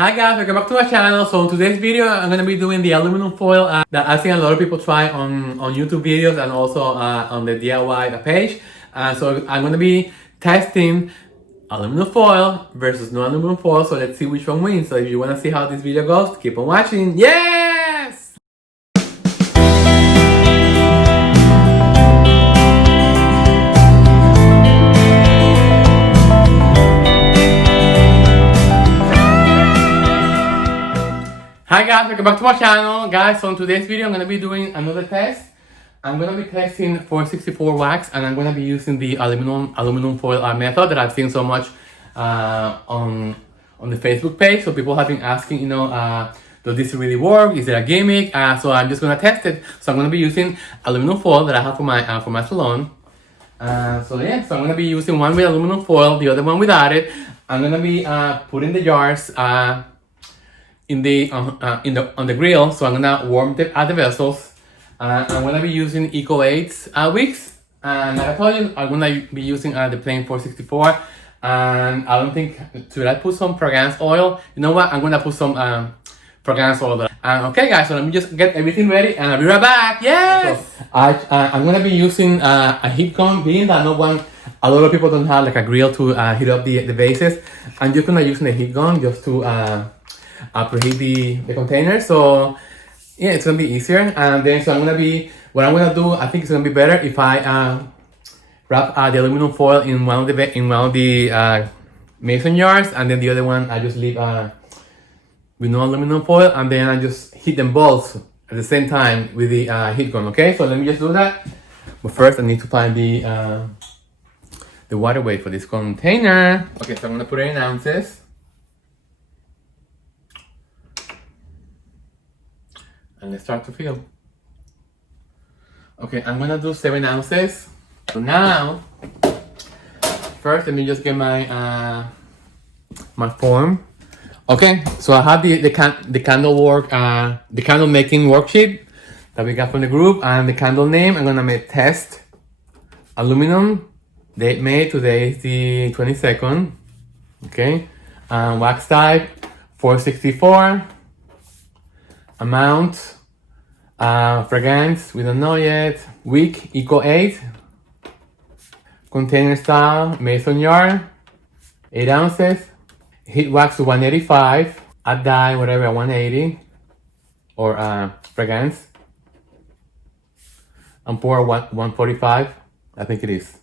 Hi guys, welcome back to my channel. So in today's video, I'm going to be doing the aluminum foil that I've seen a lot of people try on YouTube videos and also on the DIY page. So I'm going to be testing aluminum foil versus no aluminum foil. So let's see which one wins. So if you want to see how this video goes, keep on watching. Yes! Hi guys, welcome back to my channel. Guys, so in today's video I'm going to be doing another test. I'm going to be testing 464 wax and I'm going to be using the aluminum foil method that I've seen so much on the Facebook page. So people have been asking, does this really work? Is it a gimmick? So I'm just going to test it. So I'm going to be using aluminum foil that I have for my salon. So I'm going to be using one with aluminum foil, the other one without it. I'm going to be putting the jars on the grill, so I'm gonna warm at the vessels. I'm gonna be using Eco 8 wicks, and like I told you, I'm gonna be using the plain 464. And I don't think should I put some fragrance oil? You know what? I'm gonna put some fragrance oil. Okay, guys, so let me just get everything ready, and I'll be right back. Yes. So, I'm gonna be using a heat gun, being that a lot of people don't have like a grill to heat up the bases. I'm just gonna use a heat gun just to preheat the container. So yeah, it's gonna be easier. And then so what I'm gonna do, I think it's gonna be better if I wrap the aluminum foil in one of the mason jars, and then the other one I just leave with no aluminum foil, and then I just heat them both at the same time with the heat gun. Okay, so let me just do that. But first I need to find the water weight for this container. Okay, so I'm gonna put it in ounces. And let's start to fill. Okay, I'm gonna do 7 ounces. So now, first let me just get my my form. Okay, so I have the candle making worksheet that we got from the group, and the candle name I'm gonna make test aluminum. Date made, today is the 22nd. Okay, wax type 464. Amount, fragrance, we don't know yet. Wick, Eco 8. Container style, mason jar, 8 ounces. Heat wax to 185. Add dye, whatever, 180. Or fragrance. And pour 145, I think it is.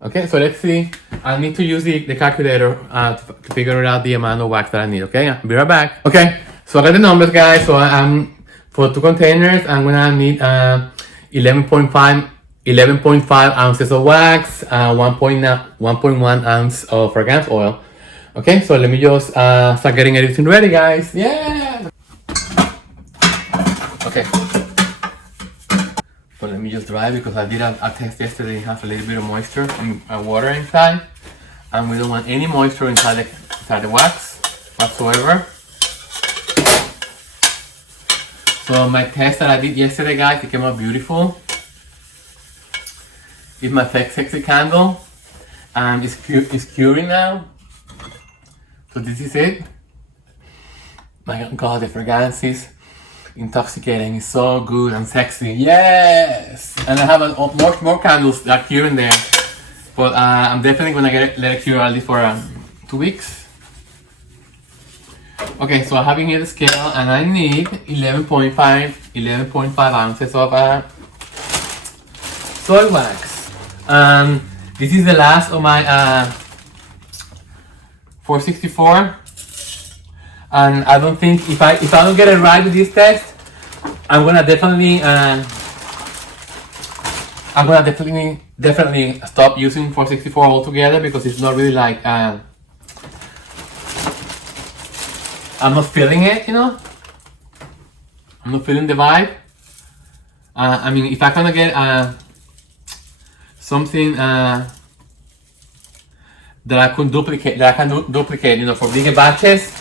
Okay, so let's see. I need to use the calculator to figure out the amount of wax that I need, okay? I'll be right back. Okay. So I got the numbers, guys. So for 2 containers, I'm gonna need 11.5 ounces of wax, 1.1 ounce of fragrance oil. Okay, so let me just start getting everything ready, guys. Yeah. Okay. So let me just dry because I did a test yesterday. It has a little bit of moisture and water inside, and we don't want any moisture inside the wax whatsoever. So my test that I did yesterday, guys, it came out beautiful. It's my sexy candle, and it's curing now. So this is it. My God, the fragrance is intoxicating. It's so good and sexy. Yes! And I have more candles that are curing there, but I'm definitely gonna let it cure at least for 2 weeks. Okay, so I have in here the scale, and I need 11.5 ounces of soy wax. This is the last of my 464, and I don't think if I don't get it right with this test, I'm gonna definitely stop using 464 altogether, because it's not really like I'm not feeling it, I'm not feeling the vibe. I mean, if I can get something that I can duplicate, for bigger batches,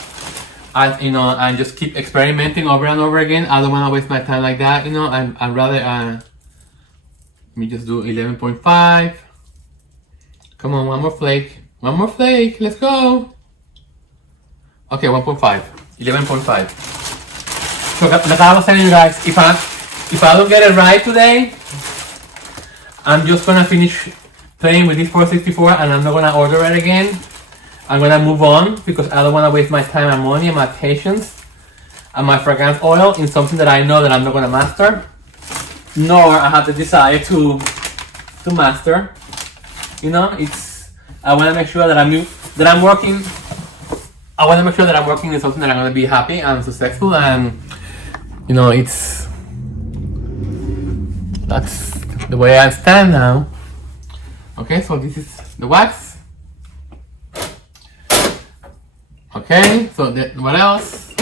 and just keep experimenting over and over again. I don't want to waste my time like that, I'd rather let me just do 11.5. Come on, one more flake, let's go. Okay, 1.5. 11.5. So like I was telling you guys, if I don't get it right today, I'm just gonna finish playing with this 464 and I'm not gonna order it again. I'm gonna move on because I don't wanna waste my time and money and my patience and my fragrance oil in something that I know that I'm not gonna master, nor I have the desire to master. You know, I wanna make sure that I'm working. I wanna make sure that I'm working in something that I'm gonna be happy and successful, and you know, that's the way I stand now. Okay, so this is the wax. Okay, so what else?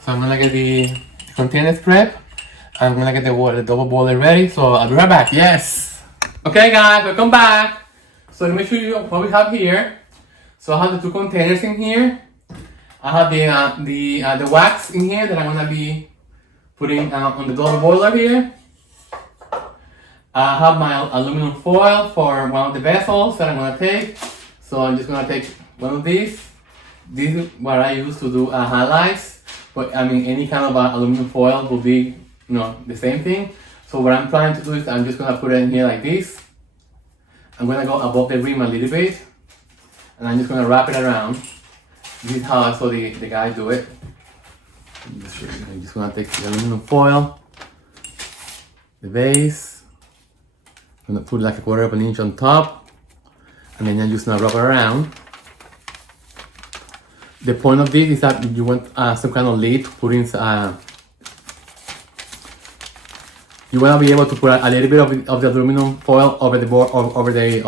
So I'm gonna get the container prep. I'm gonna get the double boiler ready. So I'll be right back. Yes. Okay, guys, welcome back. So let me show you what we have here. So I have the two containers in here. I have the wax in here that I'm gonna be putting on the double boiler here. I have my aluminum foil for one of the vessels that I'm gonna take. So I'm just gonna take one of these. This is what I use to do highlights. But I mean, any kind of aluminum foil will be, you know, the same thing. So what I'm trying to do is I'm just gonna put it in here like this. I'm gonna go above the rim a little bit, and I'm just gonna wrap it around. This is how I saw the guy do it. I'm just gonna take the aluminum foil, the base. I'm gonna put like a 1/4 of an inch on top, and then I'm just gonna wrap it around. The point of this is that you want some kind of lid to put in. You want to be able to put a little bit of the aluminum foil over the board, over the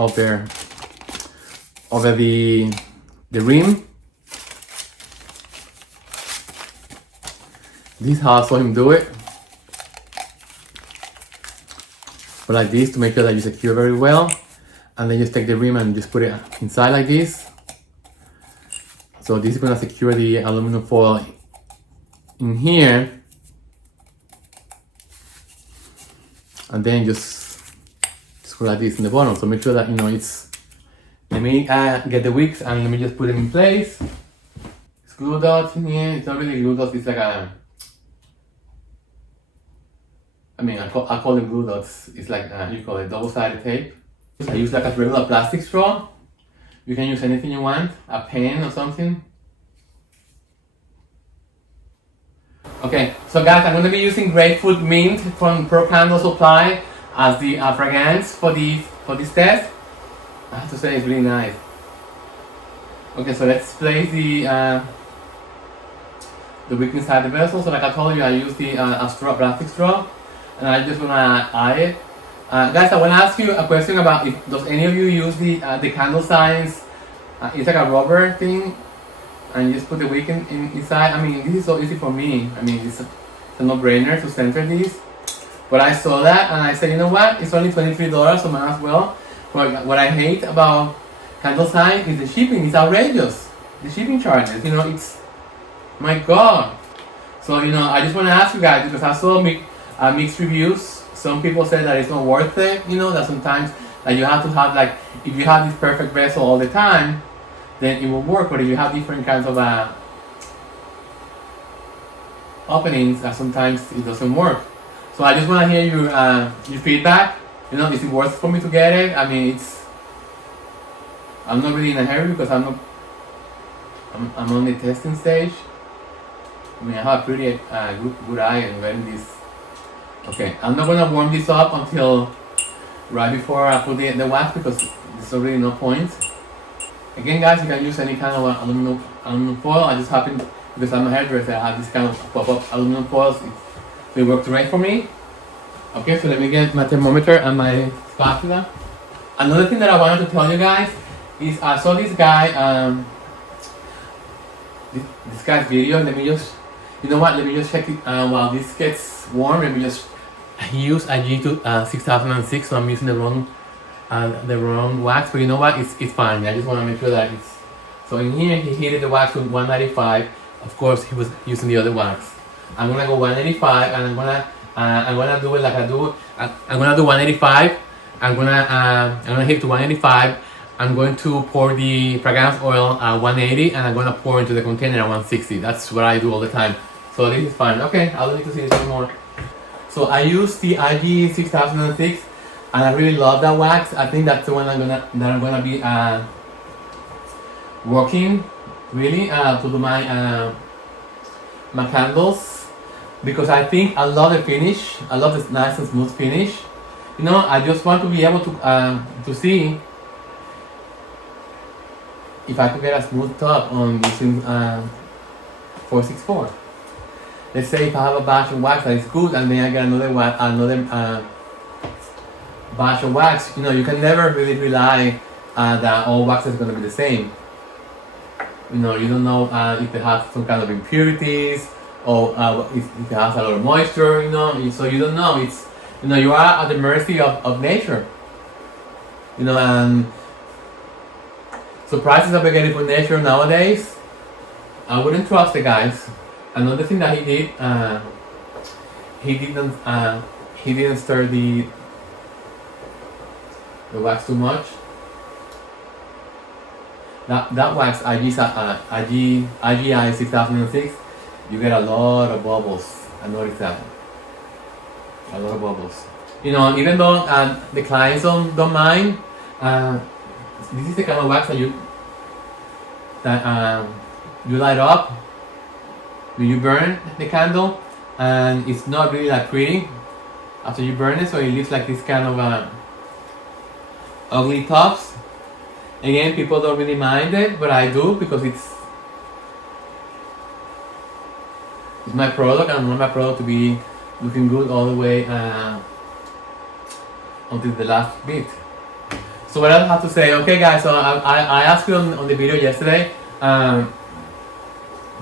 rim. This is how I saw him do it. But like this to make sure that you secure very well, and then just take the rim and just put it inside like this. So this is gonna secure the aluminum foil in here. And then just screw like this in the bottom. So make sure that, you know, let me get the wicks and let me just put them in place. It's glue dots in here. It's not really glue dots, it's like I call them glue dots. It's like, you call it double-sided tape. I use like a regular plastic straw. You can use anything you want, a pen or something. Okay, so guys, I'm going to be using grapefruit mint from Pro Candle Supply as the fragrance for this test. I have to say it's really nice. Okay, so let's place the wick inside the vessel. So like I told you, I use the plastic straw, and I'm just gonna eye it. Guys, I want to ask you a question about does any of you use the candle signs? It's like a rubber thing. And you just put the wick inside. I mean, this is so easy for me. I mean, it's a no-brainer to center these. But I saw that and I said, you know what? It's only $23, so might as well. But what I hate about candle sign is the shipping. It's outrageous. The shipping charges, you know, it's, my God. So, you know, I just want to ask you guys, because I saw mixed reviews. Some people say that it's not worth it, you know, that sometimes like you have to have like, if you have this perfect vessel all the time, then it will work. But if you have different kinds of openings, sometimes it doesn't work. So I just want to hear your feedback. You know, is it worth for me to get it? I mean, I'm not really in a hurry because I'm on the testing stage. I mean, I have a pretty good eye and wearing this. Okay, I'm not gonna warm this up until right before I put the wax because there's already no point. Again, guys, you can use any kind of aluminum foil. I just happen, because I'm a hairdresser, I have this kind of pop-up aluminum foils. They work great for me. Okay, so let me get my thermometer and my spatula. Another thing that I wanted to tell you guys is I saw this guy, this guy's video. Let me just, you know what? Let me just check it while this gets warm. Let me just, he used a G2 6006, so I'm using the wrong wax, but you know what? It's fine. I just want to make sure that it's. So in here, he heated the wax with 195. Of course, he was using the other wax. I'm gonna go 185, and I'm gonna do it like I do. I'm gonna do 185. I'm gonna hit to 185, I'm going to pour the fragrance oil at 180 and I'm going to pour into the container at 160. That's what I do all the time. So this is fine. Okay, I don't need to see this anymore. So I use the IG 6006 and I really love that wax. I think that's the one I'm gonna be working really to do my my candles, because I think I love the finish. I love this nice and smooth finish. You know, I just want to be able to see if I could get a smooth top on using 464. Let's say if I have a batch of wax that is good and then I get another batch of wax, you know, you can never really rely that all wax is going to be the same. You know, you don't know if it has some kind of impurities or if it has a lot of moisture, you know, so you don't know. It's, you know, you are at the mercy of nature. You know, and so prices are getting for nature nowadays. I wouldn't trust the guys. Another thing that he did, he didn't stir the wax too much. That wax IGI 6006, you get a lot of bubbles. I noticed that. A lot of bubbles. You know, even though the clients don't mind, this is the kind of wax that you light up when you burn the candle, and it's not really that pretty after you burn it, so it leaves like this kind of ugly tops. Again, people don't really mind it, but I do, because it's my product, and I want my product to be looking good all the way until the last bit. So what I have to say, okay guys, so I asked you on the video yesterday,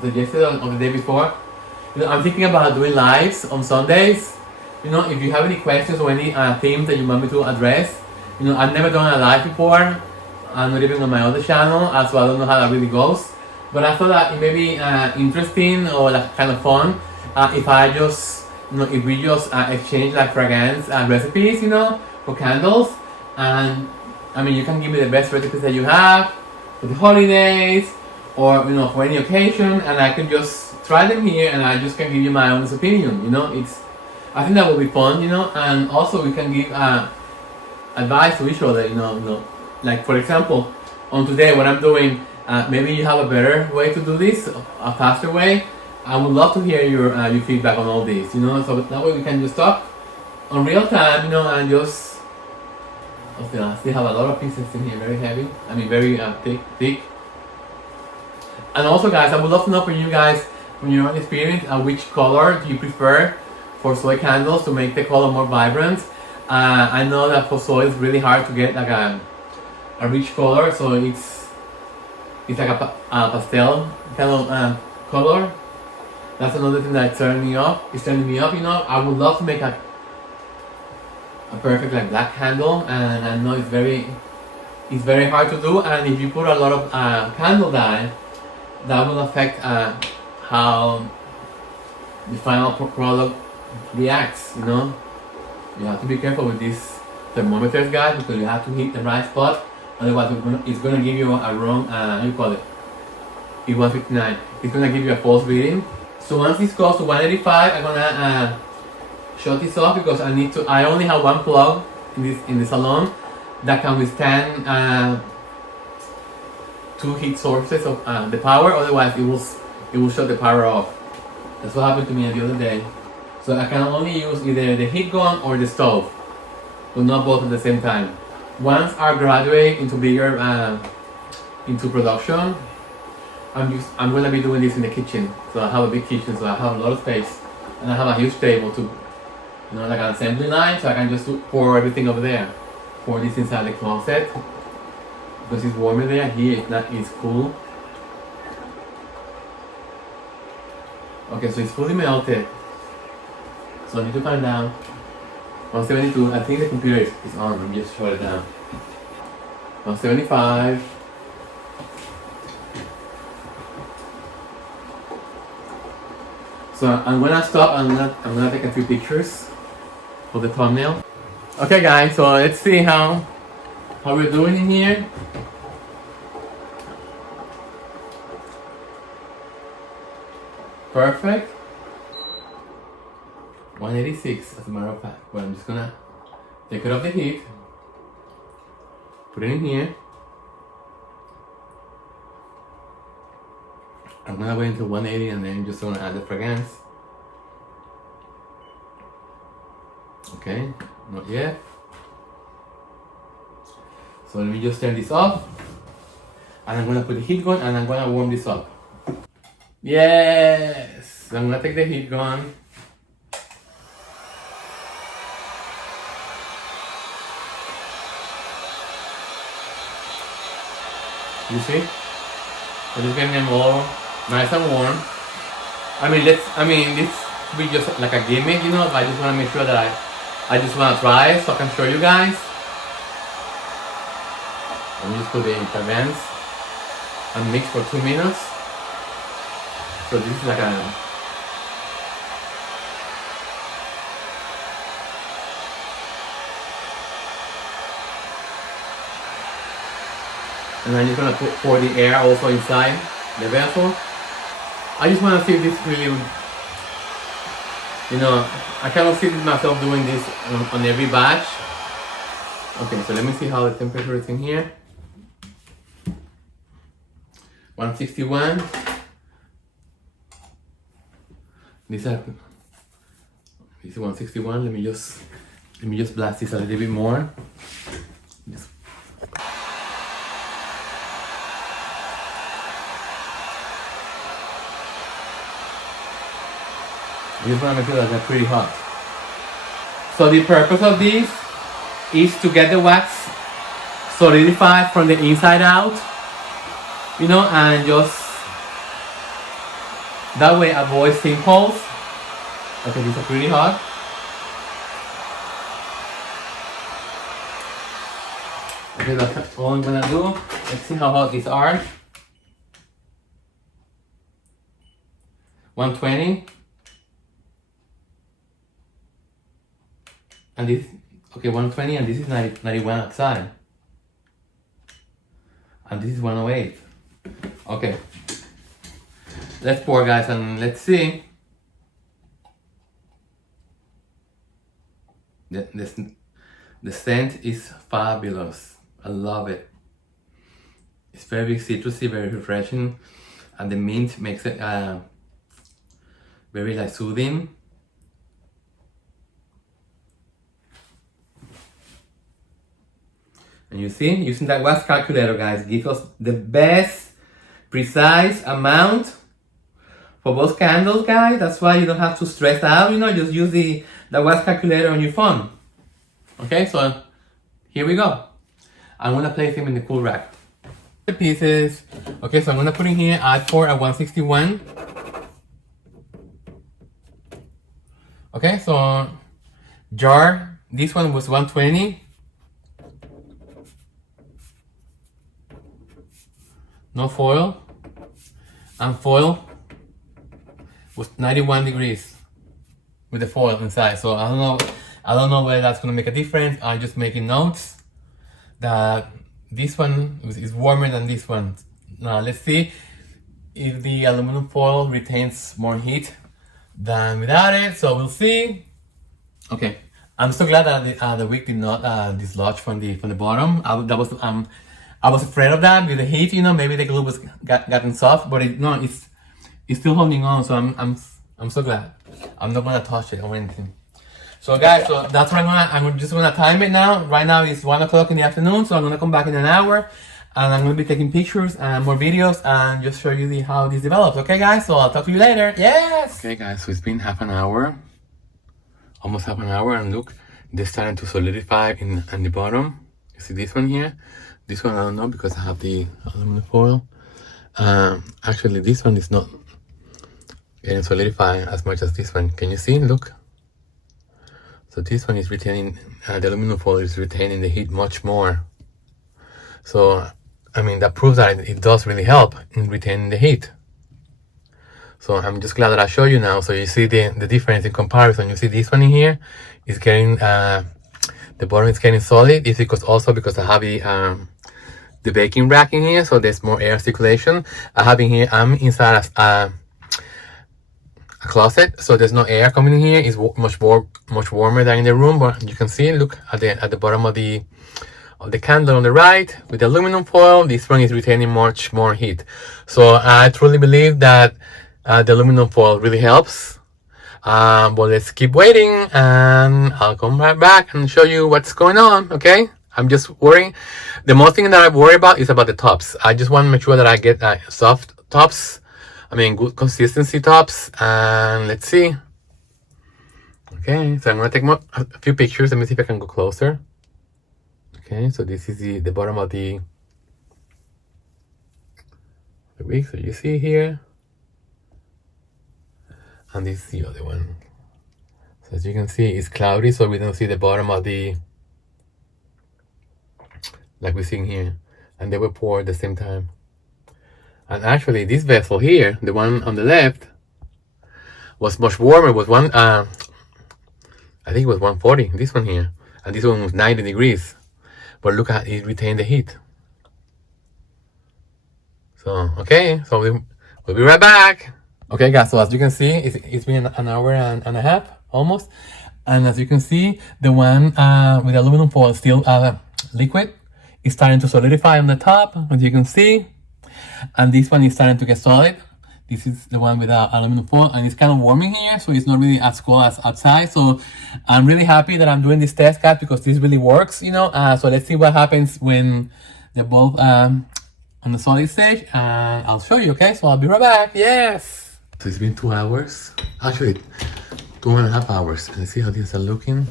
yesterday or the day before, you know, I'm thinking about doing lives on Sundays. You know, if you have any questions or any themes that you want me to address, you know, I've never done a live before. I'm not even on my other channel, so I don't know how that really goes. But I thought that it may be interesting or like kind of fun if I just, you know, if we just exchange like fragrance recipes, you know, for candles. And I mean, you can give me the best recipes that you have for the holidays, or you know, for any occasion, and I can just try them here, and I just can give you my honest opinion. You know, I think that will be fun. You know, and also we can give advice to each other. You know, like for example, on today, what I'm doing. Maybe you have a better way to do this, a faster way. I would love to hear your feedback on all this. You know, so that way we can just talk on real time. You know, and just. Okay, I still have a lot of pieces in here, very heavy. I mean, very thick. And also, guys, I would love to know from you guys, from your own experience, which color do you prefer for soy candles to make the color more vibrant? I know that for soy it's really hard to get like a rich color, so it's like a pastel kind of color. That's another thing that's turning me up. It's turning me up, you know. I would love to make a perfect like black candle, and I know it's very hard to do. And if you put a lot of candle dye, that will affect how the final product reacts. You know, you have to be careful with these thermometers, guys, because you have to hit the right spot. Otherwise, it's gonna give you a wrong. How you call it? It's 159. It's gonna give you a false reading. So once this goes to 185, I'm gonna shut this off, because I only have one plug in the salon that can withstand 2 heat sources of the power. Otherwise, it will shut the power off. That's what happened to me the other day. So I can only use either the heat gun or the stove, but not both at the same time. Once I graduate into bigger into production, I'm gonna be doing this in the kitchen. So I have a big kitchen, so I have a lot of space, and I have a huge table to, you know, like an assembly line, so I can just pour everything over there. Pour this inside the closet because it's warmer there. Here it's cool. Okay, so it's fully melted. So I need to calm down. 172. I think the computer is on. Let me just shut it down. 175. So I'm gonna stop. I'm gonna take a few pictures for the thumbnail. Okay, guys. So let's see how we're doing in here. Perfect. 186 as a matter of fact. But I'm just gonna take it off the heat. Put it in here. I'm gonna wait until 180 and then just gonna add the fragrance. Okay, not yet. So let me just turn this off. And I'm gonna put the heat gun and I'm gonna warm this up. Yes! I'm gonna take the heat gun. You see? So just getting them all nice and warm. This could be just like a gimmick, you know, but I just wanna make sure that I just wanna try it so I can show you guys. Let me just put the fragrance and mix for 2 minutes. So this is like a and I'm just gonna pour the air also inside the vessel. I just wanna see if this really, you know, I cannot see myself doing this on every batch. Okay, so let me see how the temperature is in here. 161. This is 161. Let me just blast this a little bit more. I just want to make sure that they're pretty hot. So the purpose of this is to get the wax solidified from the inside out, you know, and just that way avoid sinkholes. Okay, these are pretty hot. Okay, that's all I'm gonna do. Let's see how hot these are. 120. And this, okay, 120, and this is 91 outside. And this is 108. Okay. Let's pour, guys, and let's see. The scent is fabulous. I love it. It's very citrusy, very refreshing, and the mint makes it very like soothing. And you see, using that wax calculator, guys, gives us the best precise amount for both candles, guys. That's why you don't have to stress out, you know, just use the wax calculator on your phone. Okay, so here we go. I'm gonna place them in the cool rack. The pieces. Okay, so I'm gonna put in here, I pour at 161. Okay, so jar, this one was 120. No foil, and foil was 91 degrees with the foil inside. So I don't know whether that's gonna make a difference. I'm just making notes that this one is warmer than this one. Now let's see if the aluminum foil retains more heat than without it. So we'll see. Okay, I'm so glad that the wick did not dislodge from the bottom. I was afraid of that with the heat, you know, maybe the glue was gotten soft, but it's still holding on. So I'm so glad. I'm not gonna touch it or anything. So guys, so that's what I'm just gonna time it now. Right now it's 1 o'clock in the afternoon, so I'm gonna come back in an hour, and I'm gonna be taking pictures and more videos and just show you how this develops. Okay, guys. So I'll talk to you later. Yes. Okay, guys. So it's been half an hour, almost half an hour, and look, they're starting to solidify in the bottom. You see this one here. This one I don't know because I have the aluminum foil. Actually, this one is not getting solidified as much as this one. Can you see? Look. So this one is retaining, the aluminum foil is retaining the heat much more. So, I mean, that proves that it does really help in retaining the heat. So I'm just glad that I show you now. So you see the difference in comparison. You see this one in here is getting, the bottom is getting solid. It's because I have the baking rack in here, so there's more air circulation. I have in here, I'm inside closet, so there's no air coming in here. It's much warmer than in the room. But you can see, look at the bottom of the candle on the right with the aluminum foil. This one is retaining much more heat. So I truly believe that the aluminum foil really helps. But let's keep waiting, and I'll come right back and show you what's going on. Okay, I'm just worrying. The most thing that I worry about is about the tops. I just want to make sure that I get soft tops. I mean, good consistency tops. And let's see. Okay, so I'm gonna take a few pictures. Let me see if I can go closer. Okay, so this is the bottom of the wig. So you see here. And this is the other one. So as you can see, it's cloudy, so we don't see the bottom of the, like we're seeing here. And they were poured at the same time. And actually, this vessel here, the one on the left, was much warmer. It was I think it was 140, this one here. And this one was 90 degrees. But look at it retained the heat. So, okay, so we'll be right back. Okay guys, so as you can see, it's been an hour and a half almost. And as you can see, the one with aluminum foil still liquid is starting to solidify on the top, as you can see. And this one is starting to get solid. This is the one with aluminum foil, and it's kind of warming here, so it's not really as cold as outside. So I'm really happy that I'm doing this test, guys, because this really works, you know. So let's see what happens when they're both on the solid stage, and I'll show you, okay? So I'll be right back. Yes! So it's been 2 hours, actually 2.5 hours. Let's see how these are looking.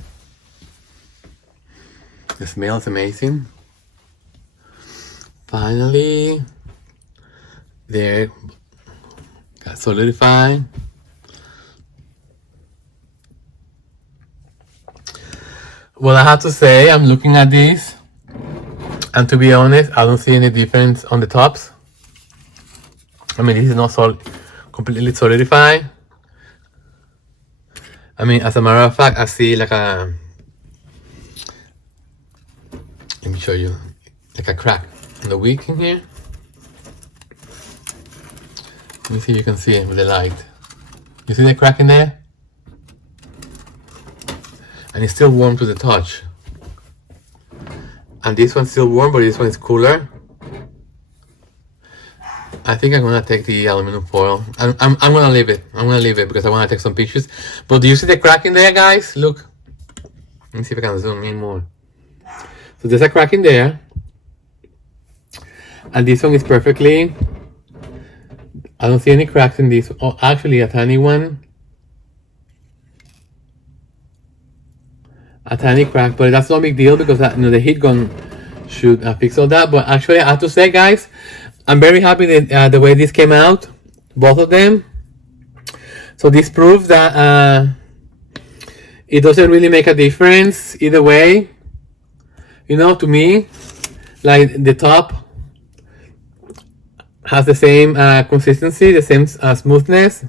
The smell is amazing. Finally, they're got solidified. Well, I have to say, I'm looking at this, and to be honest, I don't see any difference on the tops. I mean, this is not completely solidified. I mean, as a matter of fact, I see like let me show you, like a crack in the wick in here. Let me see if you can see it with the light. You see the crack in there? And it's still warm to the touch. And this one's still warm, but this one is cooler. I think I'm gonna take the aluminum foil. I'm gonna leave it. I'm gonna leave it because I wanna take some pictures. But do you see the crack in there, guys? Look. Let me see if I can zoom in more. So there's a crack in there. And this one is perfectly. I don't see any cracks in this. Oh, actually, a tiny one. A tiny crack, but that's no big deal because the heat gun should fix all that. But actually, I have to say, guys, I'm very happy that the way this came out, both of them. So this proves that it doesn't really make a difference either way. You know, to me, like the top has the same consistency, the same smoothness,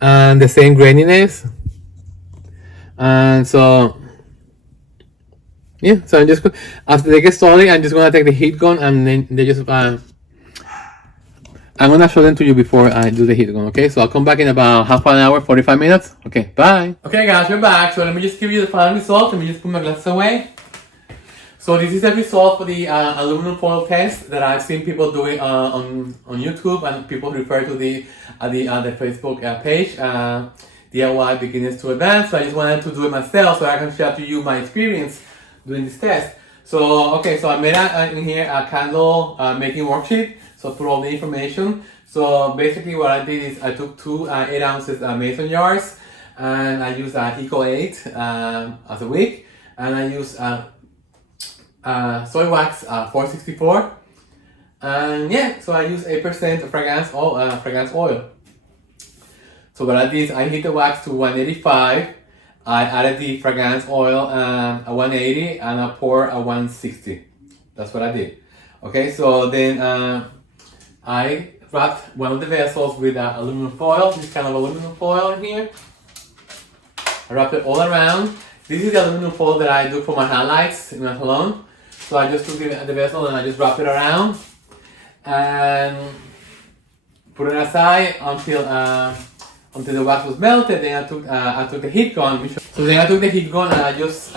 and the same graininess. And so, yeah, so I'm just, after they get solid, I'm just gonna take the heat gun and then they just, I'm gonna show them to you before I do the heat gun, okay? So I'll come back in about half an hour, 45 minutes. Okay, bye. Okay guys, we're back. So let me just give you the final result. Let me just put my glasses away. So this is the result for the aluminum foil test that I've seen people doing on YouTube, and people refer to the Facebook page, DIY Beginners to Advanced. So I just wanted to do it myself so I can share to you my experience doing this test. So okay, so I made in here a candle making worksheet. So put all the information. So basically what I did is I took two 8 ounces mason jars, and I used Eco 8 as a wick, and I used soy wax 464, and yeah, so I used 8% fragrance oil. So what I did is I heat the wax to 185. I added the fragrance oil at 180, and I pour a 160. That's what I did. Okay, so then I wrapped one of the vessels with aluminum foil, this kind of aluminum foil in here. I wrapped it all around. This is the aluminum foil that I do for my highlights in my salon. So I just took the vessel and I just wrapped it around and put it aside until until the wax was melted. Then I took the heat gun. So then I took the heat gun and I just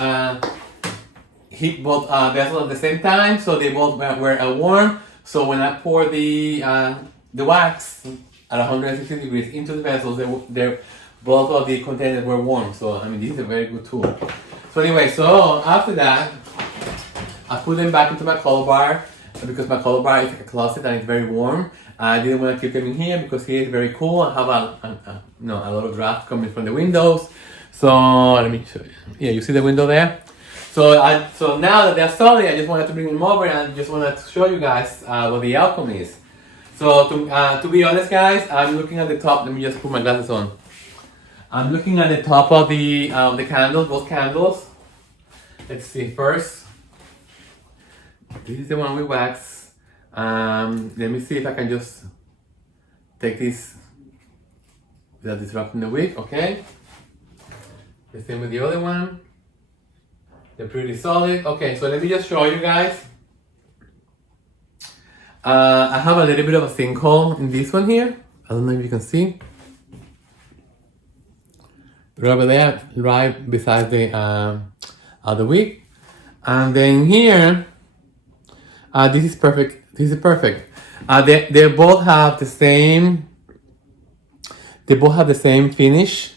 heat both vessels at the same time, so they both were warm. So when I pour the wax at 160 degrees into the vessels, they both of the containers were warm. So I mean, this is a very good tool. So anyway, so after that, I put them back into my color bar because my color bar is like a closet and it's very warm. I didn't want to keep them in here because here is very cool. I have a lot of draft coming from the windows. So let me show you. Yeah, you see the window there? So now that they're solid, I just wanted to bring them over and I just wanted to show you guys what the outcome is. So to be honest, guys, I'm looking at the top. Let me just put my glasses on. I'm looking at the top of the candles, both candles. Let's see first. This is the one with wax. Let me see if I can just take this without disrupting the wick. Okay. The same with the other one. They're pretty solid. Okay, so let me just show you guys. I have a little bit of a sinkhole in this one here. I don't know if you can see. Right over there, right beside the wick. And then here, this is perfect. This is perfect. They both have the same. They both have the same finish,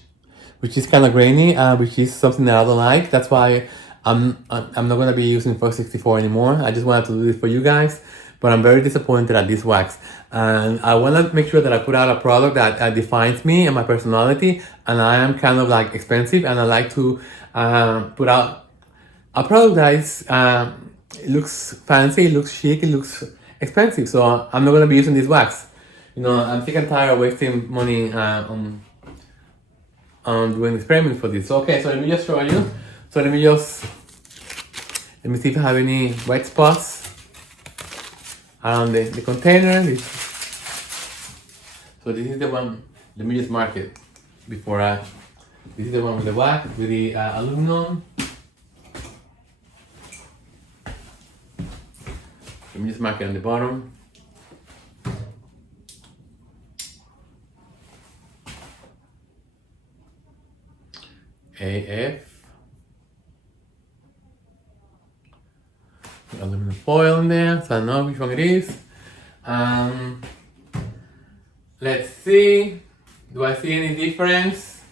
which is kind of grainy, which is something that I don't like. That's why I'm not gonna be using 464 anymore. I just wanted to do this for you guys, but I'm very disappointed at this wax, and I want to make sure that I put out a product that defines me and my personality. And I am kind of like expensive, and I like to put out a product that is it looks fancy, it looks chic, it looks expensive. So I'm not gonna be using this wax. You know, I'm sick and tired of wasting money on doing experiments for this. So, okay, so let me just show you. So let me see if I have any white spots around the container. So this is the one. Let me just mark it before this is the one with the wax, with the aluminum. Let me just mark it on the bottom. AF. Aluminum foil in there, so I know which one it is. Let's see. Do I see any difference?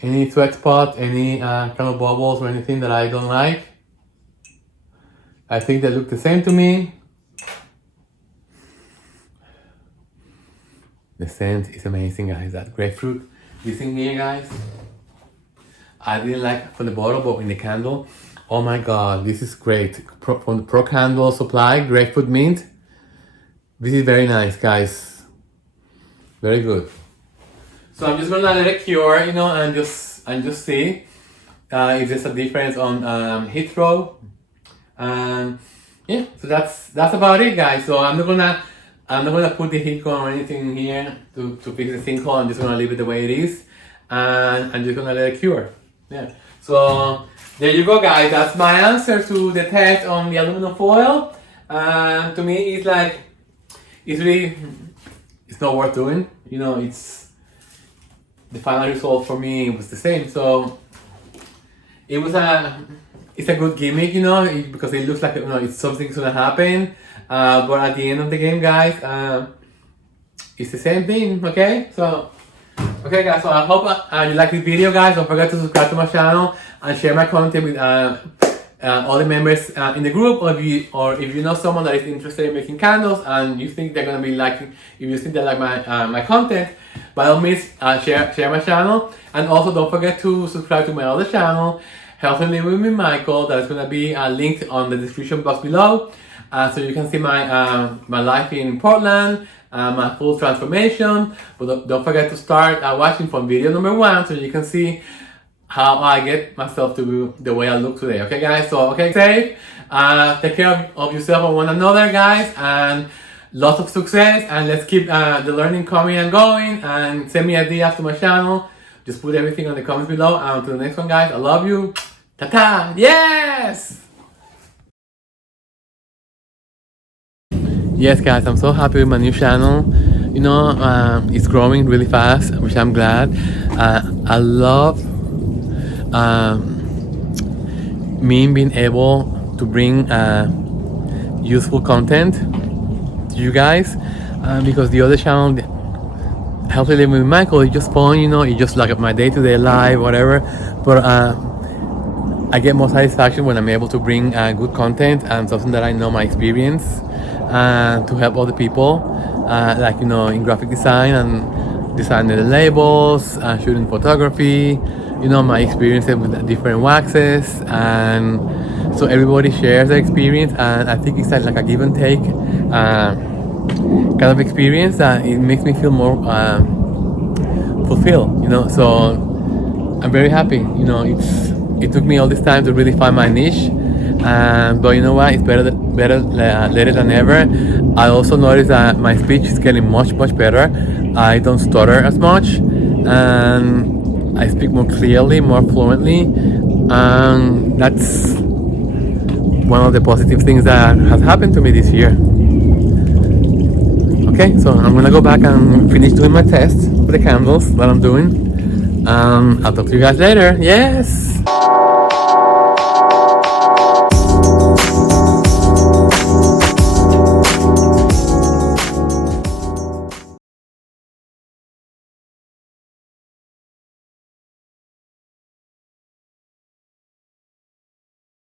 Any sweat spot, any kind of bubbles or anything that I don't like? I think they look the same to me. The scent is amazing, guys. That grapefruit. This thing here, guys, I didn't like from the bottle, but in the candle, oh my god, this is great. From the Pro Candle Supply, grapefruit mint. This is very nice, guys. Very good. So I'm just gonna let it cure, you know, and just see if there's a difference on heat throw. And yeah, so that's about it, guys. So I'm not gonna put the heat gun or anything in here to fix the sinkhole. I'm just gonna leave it the way it is, and I'm just gonna let it cure. Yeah. So there you go, guys. That's my answer to the test on the aluminum foil. To me, it's like it's not worth doing. You know, it's the final result for me was the same. So it's a good gimmick, you know, because it looks like, you know, it's something's gonna happen. But at the end of the game, guys, it's the same thing. Okay, so okay, guys. So I hope you like this video, guys. Don't forget to subscribe to my channel and share my content with all the members in the group, or if you know someone that is interested in making candles and you think they're gonna be liking, if you think they like my content, by all means share my channel. And also don't forget to subscribe to my other channel, Health and Living with Michael. That is gonna be linked on the description box below, so you can see my life in Portland, my full transformation. But don't forget to start watching from video number 1, so you can see how I get myself to the way I look today. Okay, guys? So, okay, safe. Take care of yourself and one another, guys. And lots of success. And let's keep the learning coming and going. And send me ideas to my channel. Just put everything in the comments below. And until the next one, guys. I love you. Ta-ta. Yes! Yes, guys. I'm so happy with my new channel. It's growing really fast, which I'm glad. I love me being able to bring useful content to you guys, because the other channel, Healthy Living with Michael, is just fun, it's just like my day-to-day life, whatever. But I get more satisfaction when I'm able to bring good content and something that I know my experience, to help other people, like in graphic design and designing the labels, shooting photography, my experiences with different waxes, and so everybody shares their experience, and I think it's like a give and take kind of experience that it makes me feel more fulfilled. So I'm very happy. It took me all this time to really find my niche, but you know what? It's better later than never. I also noticed that my speech is getting much better. I don't stutter as much, and I speak more clearly, more fluently, and that's one of the positive things that has happened to me this year. Okay, so I'm gonna go back and finish doing my test for the candles that I'm doing. I'll talk to you guys later. Yes!